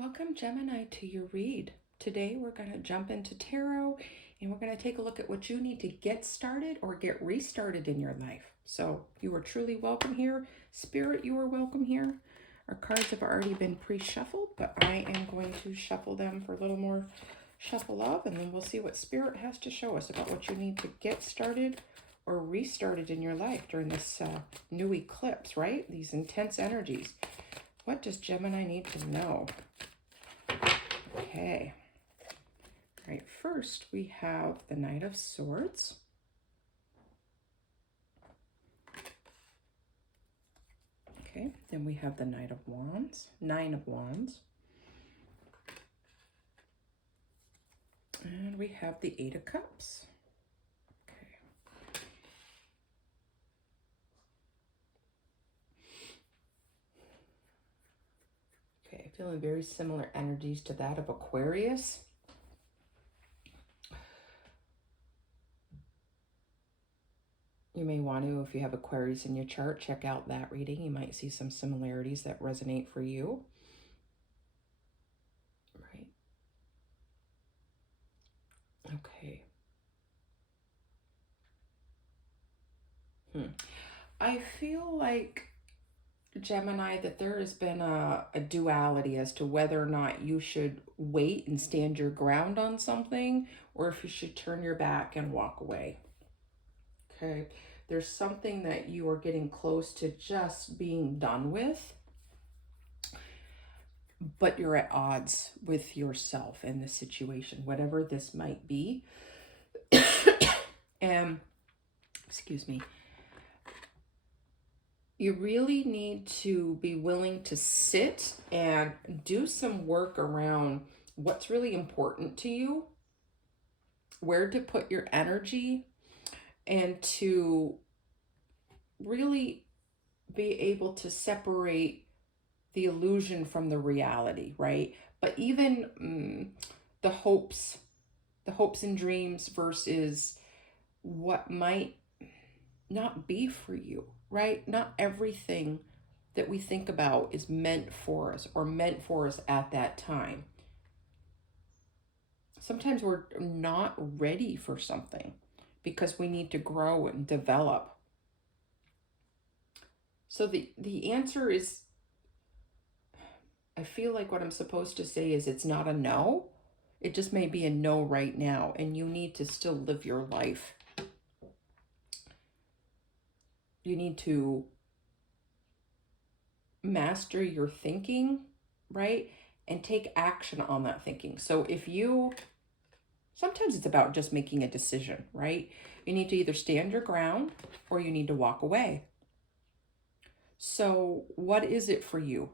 Welcome, Gemini, to your read. Today we're going to jump into tarot and we're going to take a look at what you need to get started or get restarted in your life. So you are truly welcome here. Spirit, you are welcome here. Our cards have already been pre-shuffled, but I am going to shuffle them for a little more shuffle of, and then we'll see what Spirit has to show us about what you need to get started or restarted in your life during this new eclipse, right? These intense energies. What does Gemini need to know? Okay. All right, first we have the Knight of Swords. Okay, then we have the Knight of Wands, Nine of Wands. And we have the Eight of Cups. Okay, feeling very similar energies to that of Aquarius. You may want to, if you have Aquarius in your chart, check out that reading. You might see some similarities that resonate for you. Right. Okay. I feel like, Gemini, that there has been a duality as to whether or not you should wait and stand your ground on something, or if you should turn your back and walk away. Okay, there's something that you are getting close to just being done with, but you're at odds with yourself and the situation, whatever this might be. And, excuse me, you really need to be willing to sit and do some work around what's really important to you, where to put your energy, and to really be able to separate the illusion from the reality, right? But even the hopes and dreams versus what might not be for you, right? Not everything that we think about is meant for us or meant for us at that time. Sometimes we're not ready for something because we need to grow and develop. So the answer is, I feel like what I'm supposed to say is it's not a no. It just may be a no right now, and you need to still live your life. You need to master your thinking, right? And take action on that thinking. So sometimes it's about just making a decision, right? You need to either stand your ground or you need to walk away. So what is it for you,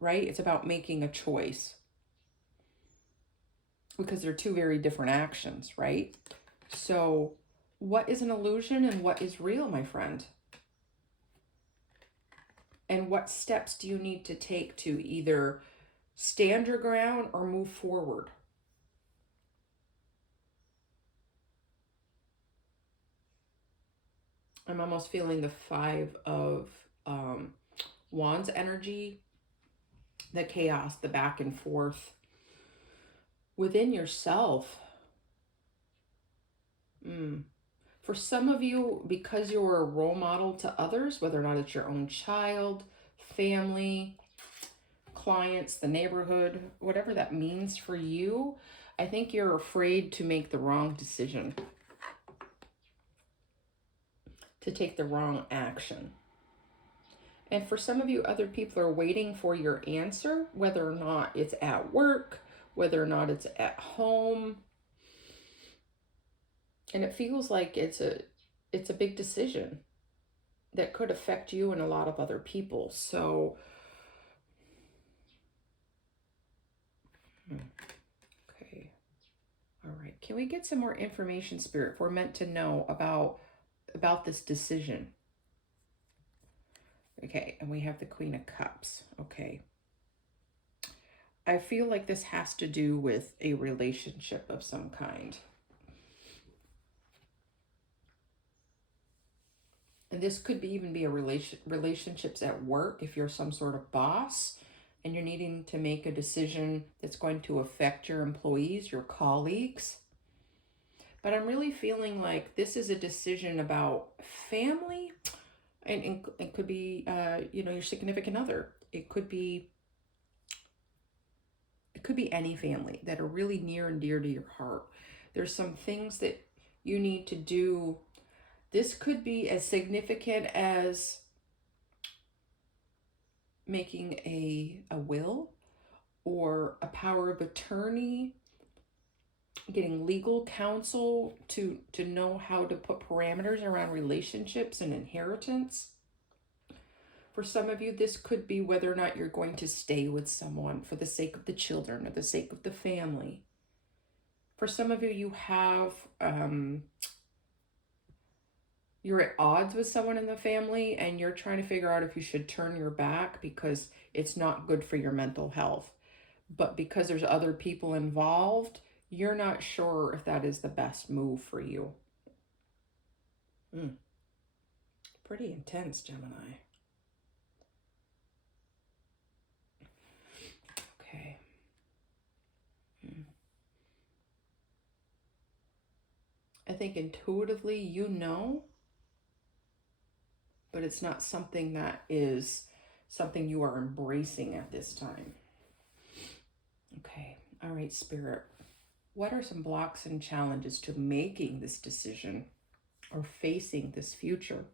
right? It's about making a choice, because they're two very different actions, right? So what is an illusion and what is real, my friend? And what steps do you need to take to either stand your ground or move forward? I'm almost feeling the Five of Wands energy, the chaos, the back and forth within yourself. For some of you, because you're a role model to others, whether or not it's your own child, family, clients, the neighborhood, whatever that means for you, I think you're afraid to make the wrong decision, to take the wrong action. And for some of you, other people are waiting for your answer, whether or not it's at work, whether or not it's at home. And it feels like it's a big decision that could affect you and a lot of other people. So, okay. All right. Can we get some more information, Spirit? We're meant to know about this decision. Okay, and we have the Queen of Cups. Okay. I feel like this has to do with a relationship of some kind. And this could even be a relationships at work, if you're some sort of boss and you're needing to make a decision that's going to affect your employees, your colleagues. But I'm really feeling like this is a decision about family, and it could be, your significant other. It could be any family that are really near and dear to your heart. There's some things that you need to do. This could be as significant as making a will or a power of attorney, getting legal counsel to know how to put parameters around relationships and inheritance. For some of you, this could be whether or not you're going to stay with someone for the sake of the children or the sake of the family. For some of you, you have, you're at odds with someone in the family and you're trying to figure out if you should turn your back because it's not good for your mental health. But because there's other people involved, you're not sure if that is the best move for you. Pretty intense, Gemini. Okay. I think intuitively you know, but it's not something that is something you are embracing at this time. Okay. All right, Spirit. What are some blocks and challenges to making this decision or facing this future?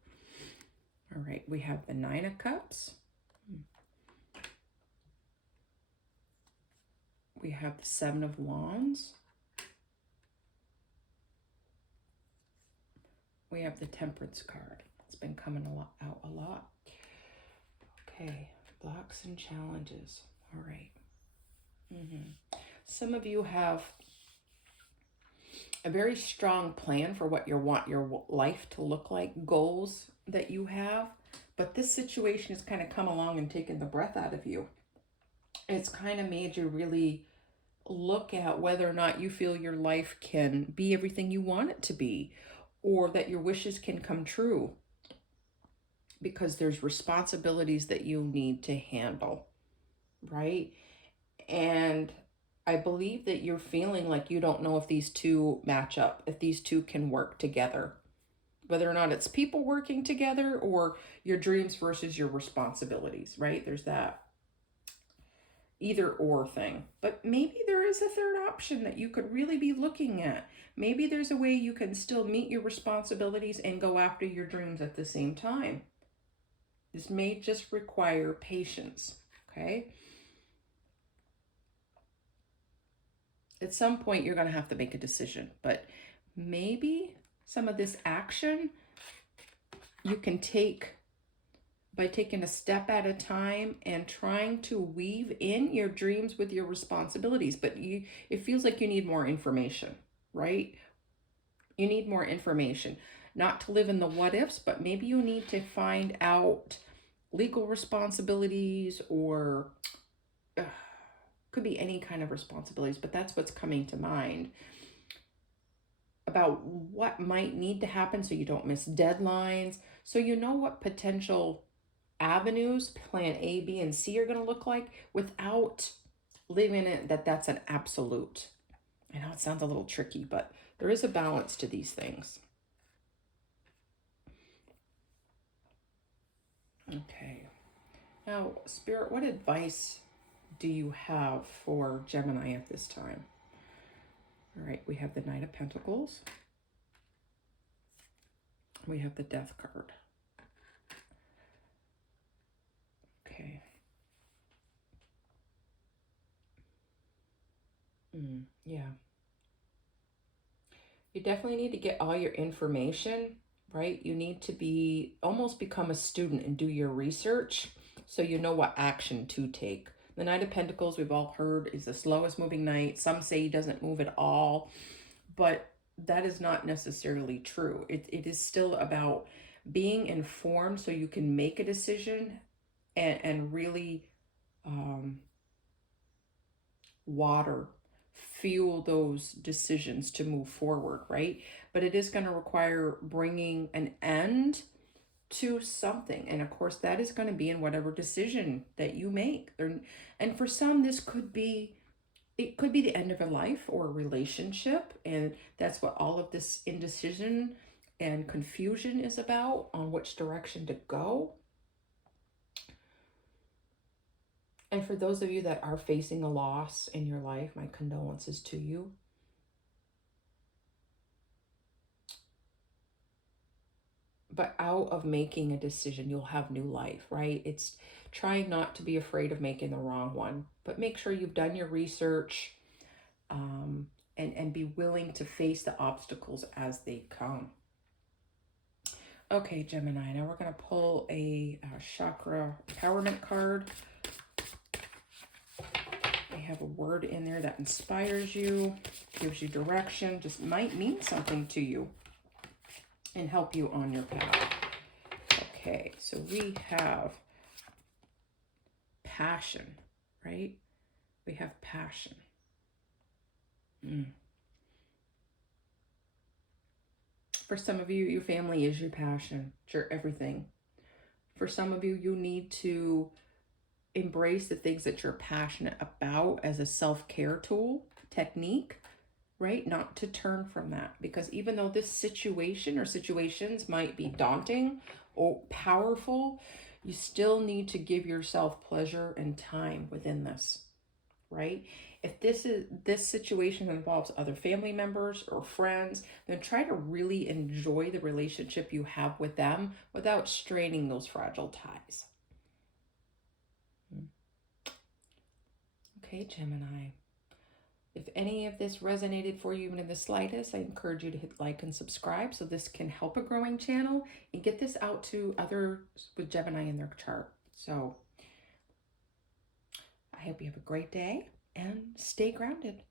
All right, we have the Nine of Cups. We have the Seven of Wands. We have the Temperance card. It's been coming out a lot. Okay, blocks and challenges. All right. Some of you have a very strong plan for what you want your life to look like, goals that you have, but this situation has kind of come along and taken the breath out of you. It's kind of made you really look at whether or not you feel your life can be everything you want it to be, or that your wishes can come true, because there's responsibilities that you need to handle, right? And I believe that you're feeling like you don't know if these two match up, if these two can work together, whether or not it's people working together or your dreams versus your responsibilities, right? There's that either or thing. But maybe there is a third option that you could really be looking at. Maybe there's a way you can still meet your responsibilities and go after your dreams at the same time. This may just require patience, okay? At some point, you're going to have to make a decision, but maybe some of this action you can take by taking a step at a time and trying to weave in your dreams with your responsibilities. But it feels like you need more information, right? You need more information, not to live in the what ifs, but maybe you need to find out legal responsibilities, or could be any kind of responsibilities, but that's what's coming to mind about what might need to happen so you don't miss deadlines, so you know what potential avenues, plan A, B, and C are going to look like without living it that's an absolute. I know it sounds a little tricky, but there is a balance to these things. Okay. Now, Spirit, what advice do you have for Gemini at this time? All right, we have the Knight of Pentacles. We have the Death card. Okay. Yeah. You definitely need to get all your information, right? You need to almost become a student and do your research so you know what action to take. The Knight of Pentacles, we've all heard, is the slowest moving knight. Some say he doesn't move at all, but that is not necessarily true. It is still about being informed so you can make a decision and really fuel those decisions to move forward, right? But it is going to require bringing an end to something. And of course, that is going to be in whatever decision that you make. And for some, this could be, it could be the end of a life or a relationship. And that's what all of this indecision and confusion is about, on which direction to go. And for those of you that are facing a loss in your life, my condolences to you. But out of making a decision, you'll have new life, right? It's trying not to be afraid of making the wrong one, but make sure you've done your research, and be willing to face the obstacles as they come. Okay, Gemini, now we're going to pull a chakra empowerment card. They have a word in there that inspires you, gives you direction, just might mean something to you and help you on your path. Okay, so we have passion, right? We have passion. For some of you, your family is your passion. It's your everything. For some of you, you need to embrace the things that you're passionate about as a self-care tool, technique, right? Not to turn from that, because even though this situation or situations might be daunting or powerful, you still need to give yourself pleasure and time within this, right? If this situation involves other family members or friends, then try to really enjoy the relationship you have with them without straining those fragile ties. Okay, Gemini. If any of this resonated for you even in the slightest, I encourage you to hit like and subscribe so this can help a growing channel and get this out to others with Gemini in their chart. So I hope you have a great day and stay grounded.